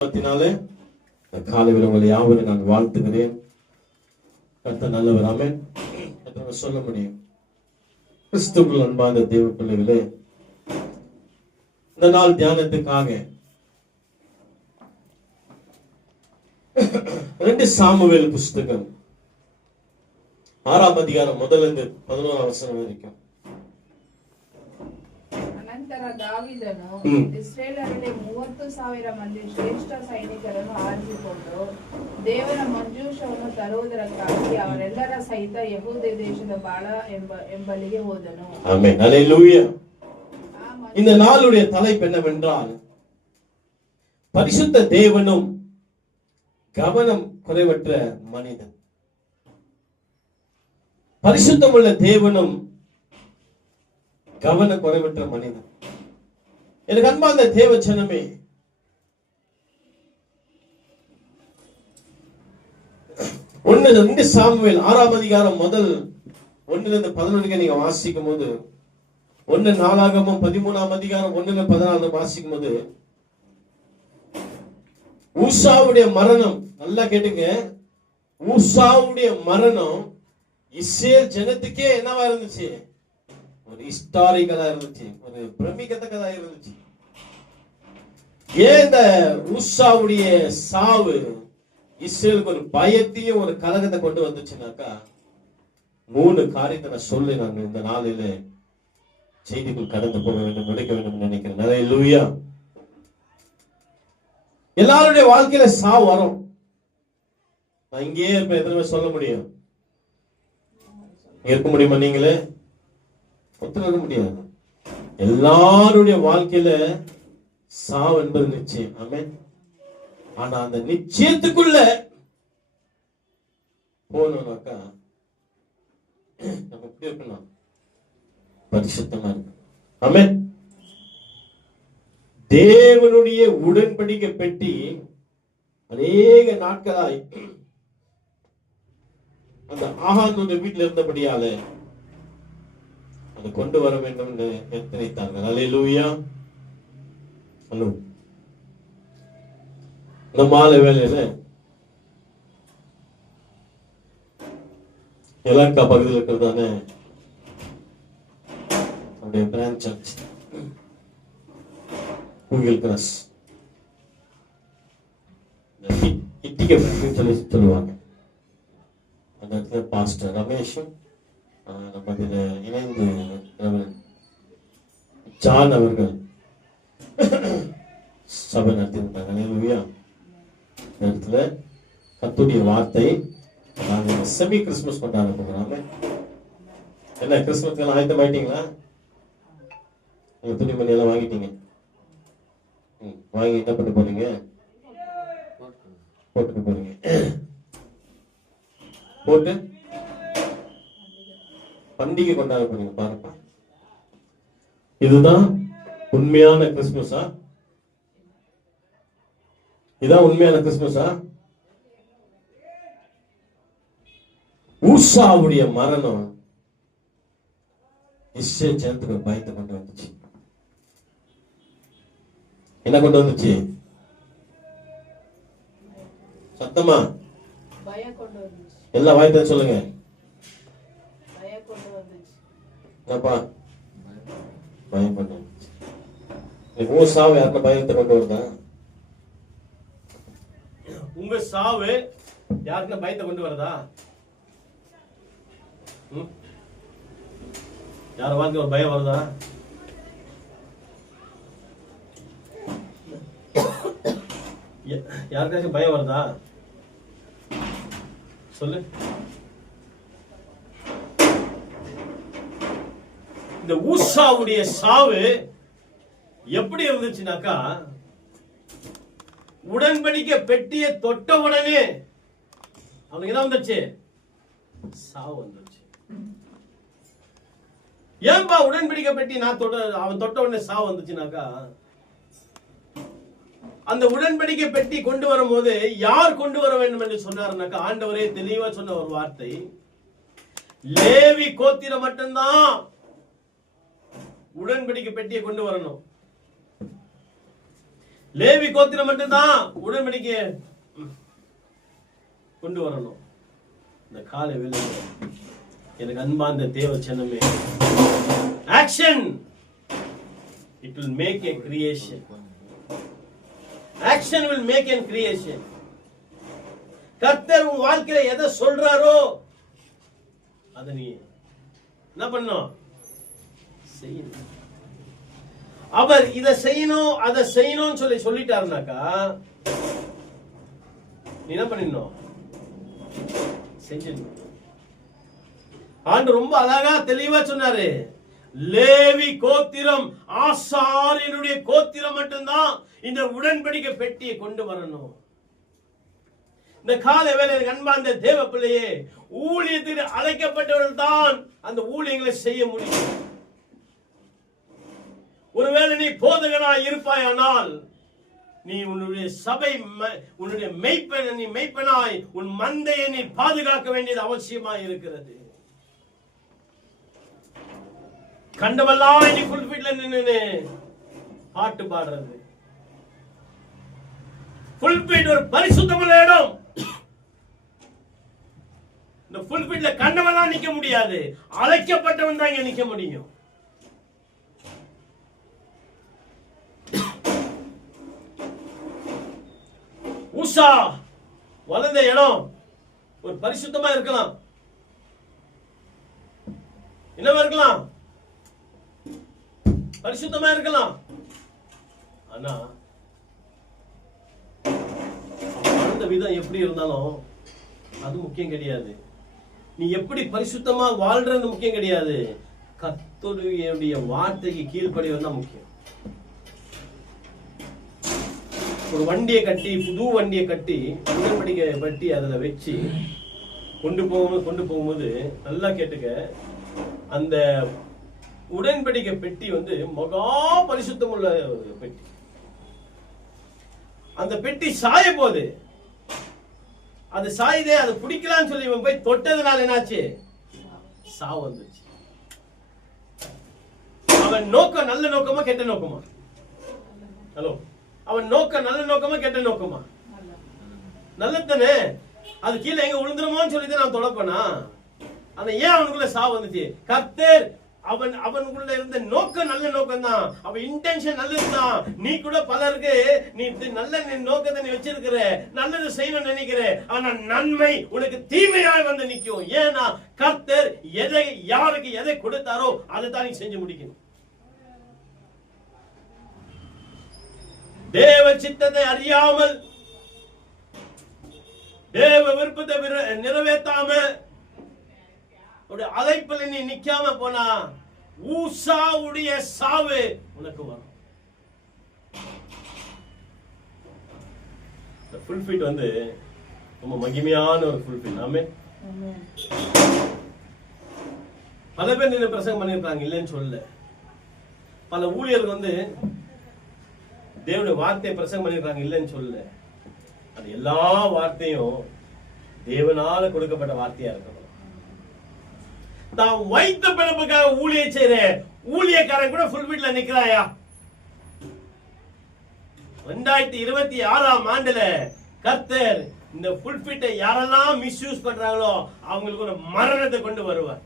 காலையில் உங்களை யாவரும் நான் வாழ்த்துகிறேன். கர்த்தர் நல்லவர். ஆமென். சொல்ல முடியும். கிறிஸ்துவுக்குள் அன்பான தேவ பிள்ளைகளே, இந்த நாள் தியானத்துக்காக 2 சாமுவேல் புஸ்தகம் 6ஆம் அதிகாரம் முதலிருந்து 11ஆம் வசனம் வரைக்கும். ನಂತರ ದಾವೀದನು ಇಸ್ರಾಯೇಲರಲ್ಲಿ 30,000 ಮಂದಿ ಶ್ರೇಷ್ಠ ಸೈನಿಕರನ್ನು ಆರಿಸಿಕೊಂಡು ದೇವರ ಮಂಜೂಷವನ್ನು ತರುವುದಕ್ಕಾಗಿ ಅವರೆಲ್ಲರ ಸಹಿತ ಯೆಹೂದ ದೇಶದ ಬಾಳ ಎಂಬಲ್ಲಿಗೆ ಹೋದನು. ஆமென். ஹல்லேலூயா. இந்த நாளுடைய தலைப்பு என்னவென்றால், பரிசுத்த தேவனும் கவனம் குறைவற்ற மனிதன். பரிசுத்தமுள்ள தேவனும் கவன குறைவற்ற மனிதன். எனக்கு அன்பார்ந்த தேவ ஜனமே, சாமுவேல் 6ஆம் அதிகாரம் முதல் 1 11 நீங்க வாசிக்கும் போது, 1 நாளாகமம் 13ஆம் அதிகாரம் 1-14 வாசிக்கும் போது, ஊசாவுடைய மரணம், நல்லா கேட்டுங்க, ஊசாவுடைய மரணம் இஸ்ரேல் ஜனத்துக்கே என்னவா இருந்துச்சு? ஒரு ஹிஸ்டாரிக்கலா இருந்துச்சு, ஒரு பிரமிக்கத்தக்கதா இருந்துச்சு. ஏன் இந்த ஊசாவுடைய சாவு இஸ்ரேலுக்கு ஒரு பயத்தையும் ஒரு கலகத்தை கொண்டு வந்துச்சுனாக்கா, 3 காரியத்தை நான் சொல்லி நான் இந்த நாளில செய்திக்குள் கடந்து போக வேண்டும், முடிக்க வேண்டும் நினைக்கிறேன். ஹல்லேலூயா. எல்லாருடைய வாழ்க்கையில சாவு வரும். நான் இங்கேயே இருப்பேன், எத்தனை சொல்ல முடியும்? இருக்க முடியுமா? நீங்களே ஒத்துக்க முடியாது. எல்லாருடைய வாழ்க்கையில சாவு என்பது நிச்சயம். ஆமென். ஆனா அந்த நிச்சயத்துக்குள்ள போனோம்னாக்கா நம்ம எப்படி இருக்கணும்? பரிசுத்தமா இருக்கு. ஆமென். தேவனுடைய உடன்படிக்கை பெட்டி அநேக நாட்களாய் அந்த ஆகானுடைய வீட்டில் இருந்தபடியால அதை கொண்டு வர வேண்டும் என்று எத்தனைத்தார்கள். ஹல்லேலூயா. ஹலோ, இந்த மாலை வேளையில எலங்கா பகுதியில் இருக்கிறதான நம்முடைய பிரான்ச் சர்ச் கூகிள் கிராஸ் இட்டிகை சொல்லி சொல்லுவாங்க. அந்த இடத்துல பாஸ்டர் ரமேஷும் நம்ம இதில் இணைந்து ஜான் அவர்கள் சபை நடத்தியிருந்தாங்க. ஹல்லேலூயா. இந்த இடத்துல கர்த்தருடைய வார்த்தை நாங்கள் செமி கிறிஸ்துமஸ் கொண்டாட போகிறாங்க. என்ன கிறிஸ்துமஸ்க்கு ஆயத்தம் ஆயிட்டீங்களா? நீங்க துணிமணி எல்லாம் வாங்கிட்டீங்க? வாங்கி என்ன பண்ண போறீங்க? போட்டுக்க போறீங்க. போட்டு பண்டிகை கொண்டாட போறீங்க. பாருப்பா, இதுதான் உண்மையான கிறிஸ்துமஸா? இதான் உண்மையான கிறிஸ்துமஸா? ஊசாவுடைய மரணம் இஸ்ரேல் ஜனத்துக்கு பயத்தை கொண்டு வந்துச்சு. என்ன கொண்டு வந்துச்சு? சத்தமா எல்லா வாய்த்த சொல்லுங்க. என்னப்பா? பயம் கொண்டு வந்துச்சு. உங்க சாவு யாருன்னா பயத்தை கொண்டு வருதா? உங்க சாவு யாருன்னா பயத்தை கொண்டு வருதா? யார வாழ்க்கை ஒரு பயம் வருதா? யாருக்காச்சும் பயம் வருதா? சொல்லு. இந்த ஊசாவுடைய சாவு எப்படி இருந்துச்சுனாக்கா, உடன்படிக்கை பெட்டியை தொட்ட உடனே அவனுக்கு என்ன வந்துச்சு? சாவு வந்துச்சு. ஏன்பா உடன்படிக்கை பெட்டி அவன் தொட்ட உடனே சாவு வந்துச்சுனாக்கா, அந்த உடன்படிக்கை பெட்டி கொண்டு வரும் போது யார் கொண்டு வர வேண்டும் என்று சொன்னார்னாக்கா, ஆண்டவரே தெளிவா சொன்ன ஒரு வார்த்தை, லேவி கோத்திரம் மட்டும்தான் உடன்படிக்கை பெட்டியை கொண்டு வரணும். லேவி கோத்திரம் மட்டும்தான் உடன்படிக்கை கொண்டு வரணும். இந்த காலை வேளையில எனக்கு அன்பார்ந்த தேவ ஜனமே, action it will make a creation. Action will make a creation. கர்த்தர் உன் வாழ்க்கையில எதை சொல்றாரோ அதை நீ என்ன பண்ணணும்? செய்யணும். அவர் இதை செய்யணும் அதை செய்யணும்னு சொல்லிட்டாருனாக்கா நீ என்ன பண்ணிடணும்? செஞ்சிடணும். ஆண்டு ரொம்ப அழகா தெளிவா சொன்னாரு, லேவி கோத்திரம் ஆசாரியனுடைய கோத்திரம் மட்டும்தான் இந்த உடன்படிக்கை பெட்டியை கொண்டு வரணும். இந்த கால வேளையில் அன்பார்ந்த தேவ பிள்ளையே, ஊழியத்தில் அழைக்கப்பட்டவர்கள் தான் அந்த ஊழியங்களை செய்ய முடியும். ஒருவேளை நீ போதகனாய் இருப்பாயானால் நீ உன்னுடைய சபை உன்னுடைய மெய்ப்பனாய் உன் மந்தையை நீ பாதுகாக்க வேண்டியது அவசியமாய் இருக்கிறது. கண்டவெல்லாம் நீ புல்பிட்ல நின்னு பாட்டு பாடுறது. புல்பிட் ஒரு பரிசுத்தமுள்ள இடம். இந்த புல்பிட்ல கண்டவெல்லாம் நிக்க முடியாது, அழைக்கப்பட்டவன் தான் இங்க நிக்க முடியும். ஊசா வளர்ந்த இடம் ஒரு பரிசுத்தமா இருக்கலாம், என்னவா இருக்கலாம், பரிசுத்தமா இருக்கலாம். ஆனா அந்த விதம் எப்படி இருந்தாலும் அது முக்கியம் கிடையாது. நீ எப்படி பரிசுத்தமா வாழ்றது முக்கியம் கிடையாது. கர்த்தருடைய வார்த்தைக்கு கீழ்ப்படிவது தான் முக்கியம். ஒரு வண்டியை கட்டி, புது வண்டியை கட்டி, உடன்படிக்கை பட்டி அதுல வச்சு கொண்டு போகும்போது நல்லா கேட்டுக்க, அந்த உடன்படிக்கை பெட்டி வந்து மகா பரிசுத்தம் உள்ள பெட்டி. அந்த பெட்டி சாய போது அது சாயுதே, அது பிடிக்கலான்னு சொல்லி இவன் போய் தொட்டதுனால என்னாச்சு? சாவு வந்துச்சு. அவன் நோக்கம் நல்ல நோக்கமா கெட்ட நோக்கமா? ஹலோ, அவன் நோக்கம் நல்ல நோக்கமா கெட்ட நோக்கமா? நல்லதானே. அது கீழே எங்க விழுந்துருமோன்னு சொல்லிட்டு நான் தொடப்பனா. ஆனா ஏன் அவனுக்குள்ள சாவு வந்துச்சு? கர்த்தர் அவனுக்குள்ள இருந்த நோக்கம் நல்ல நோக்கம் தான், அவன் இன்டென்ஷன் நல்லதுதான். நீ கூட பலருக்கு நீ நல்ல நோக்கத்தை நீ வச்சிருக்கிற, நல்லது செய்யணும்னு நினைக்கிற, ஆனா நன்மை உனக்கு தீமையாய் வந்து நிற்கும். ஏன்னா கர்த்தர் எதை யாருக்கு எதை கொடுத்தாரோ அதை தான் நீ செஞ்சு முடிக்கணும். தேவ சித்தத்தை அறியாமல், தேவ விருப்பத்தை நிறைவேற்றாம, அழைப்பில் நீ நிக்காம போனா ஊசாவுடைய சாவு உனக்கு வரும். ஃபுல்ஃபிட் வந்து ரொம்ப மகிமையான ஒரு ஃபுல்ஃபிட். ஆமென். பல பேர் நின்று பிரசங்கம் பண்ணிருக்காங்க, இல்லைன்னு சொல்ல. பல ஊழியர்கள் வந்து தேவனுடைய வார்த்தையை பிரசங்கம் பண்ணிருக்காங்க, இல்லைன்னு சொல்ல. அது எல்லா வார்த்தையும் தேவனால கொடுக்கப்பட்ட வார்த்தையா இருக்கணும். தான் வைத்த பிறப்புக்காக ஊழியம் செய்யற ஊழியக்காரன் கூட ஃபுல்பிட்ல நிக்கிறாயா? 2026 ஆண்டுல கர்த்தர் இந்த ஃபுல்பிட்டை யாரெல்லாம் மிஸ்யூஸ் பண்றாங்களோ அவங்களுக்கு ஒரு மரணத்தை கொண்டு வருவார்.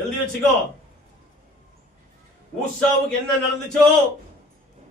எழுதி வச்சுக்கோ. ஊசாவுக்கு என்ன நடந்துச்சோ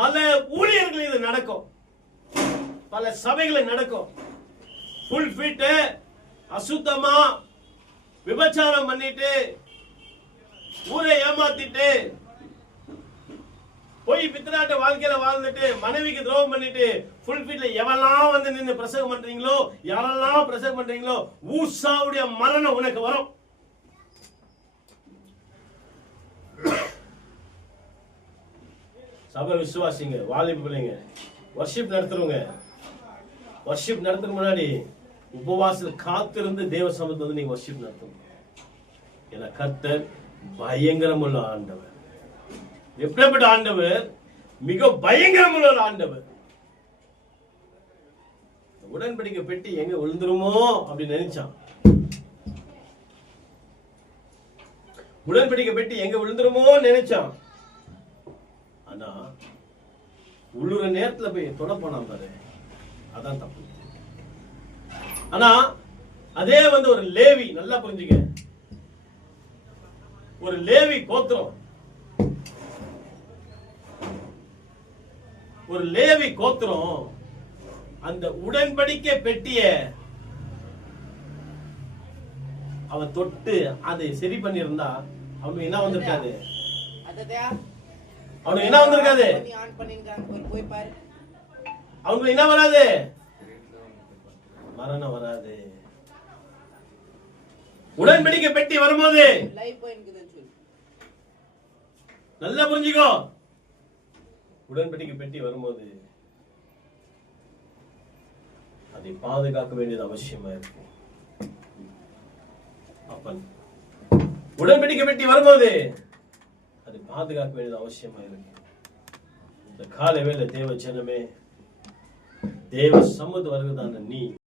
பல ஊழியர்கள் இது நடக்கும், பல சபைகளில் நடக்கும். ஃபுல்பிட் அசுத்தமா விபச்சாரம் பண்ணிட்டு, ஊரை ஏமாத்திட்டு, போய் பித்தனாட்ட வாழ்க்கையில வாழ்ந்துட்டு, மனைவிக்கு துரோகம் பண்ணிட்டு, ஃபுல்பிட்ல எவெல்லாம் வந்து நின்று பிரசங்கம் பண்றீங்களோ, யாரெல்லாம் பிரசங்கம் பண்றீங்களோ, ஊசாவுடைய மரணம் உனக்கு வரும். சபை விசுவாசிங்க, வாலிப பிள்ளைங்க, வர்ஷிப் நடத்துறவங்க, வர்ஷிப் நடத்துற முன்னாடி உபவாசத்தில் காத்திருந்து தேவ சமூகத்தை வந்து நீங்க வர்ஷிப் நடத்தணும். ஏன்னா கர்த்தர் பயங்கரமுள்ள ஆண்டவர். எப்படிப்பட்ட ஆண்டவர்? மிக பயங்கரமுள்ள ஆண்டவர். உடன்படிக்கை பெட்டி எங்க விழுந்துருமோ அப்படின்னு நினைச்சான். உடன்படிக்கை பெட்டி எங்க விழுந்துருமோ நினைச்சான். ஆனா உள்ளுற நேரத்துல போய் தொட போனான் பாரு, அதான் தப்பு. ஆனா அதே ஒரு லேவி, நல்லா புரிஞ்சுக்க, ஒரு லேவி கோத்திரம், ஒரு லேவி கோத்திரம் அந்த உடன்படிக்கை பெட்டிய அவன் தொட்டு அதை சரி பண்ணியிருந்தா அவனுக்கு என்ன வந்திருக்காது? அவனுக்கு என்ன வந்திருக்காது? அவனுக்கு என்ன வராது? மரணம் வராது. உடன்படிக்கை பெட்டி வரும்போது நல்லா புரிஞ்சுக்கோ, உடன்படிக்கை பெட்டி வரும்போது அதை பாதுகாக்க வேண்டியது அவசியமா இருக்கு. அப்பன் உடன்படிக்கை பெட்டி வரும்போது அதை பாதுகாக்க வேண்டியது அவசியமா இருக்கு. இந்த காலை வேளை தேவ ஜனமே, தேவ சமூகத்து வருகிறதான நீ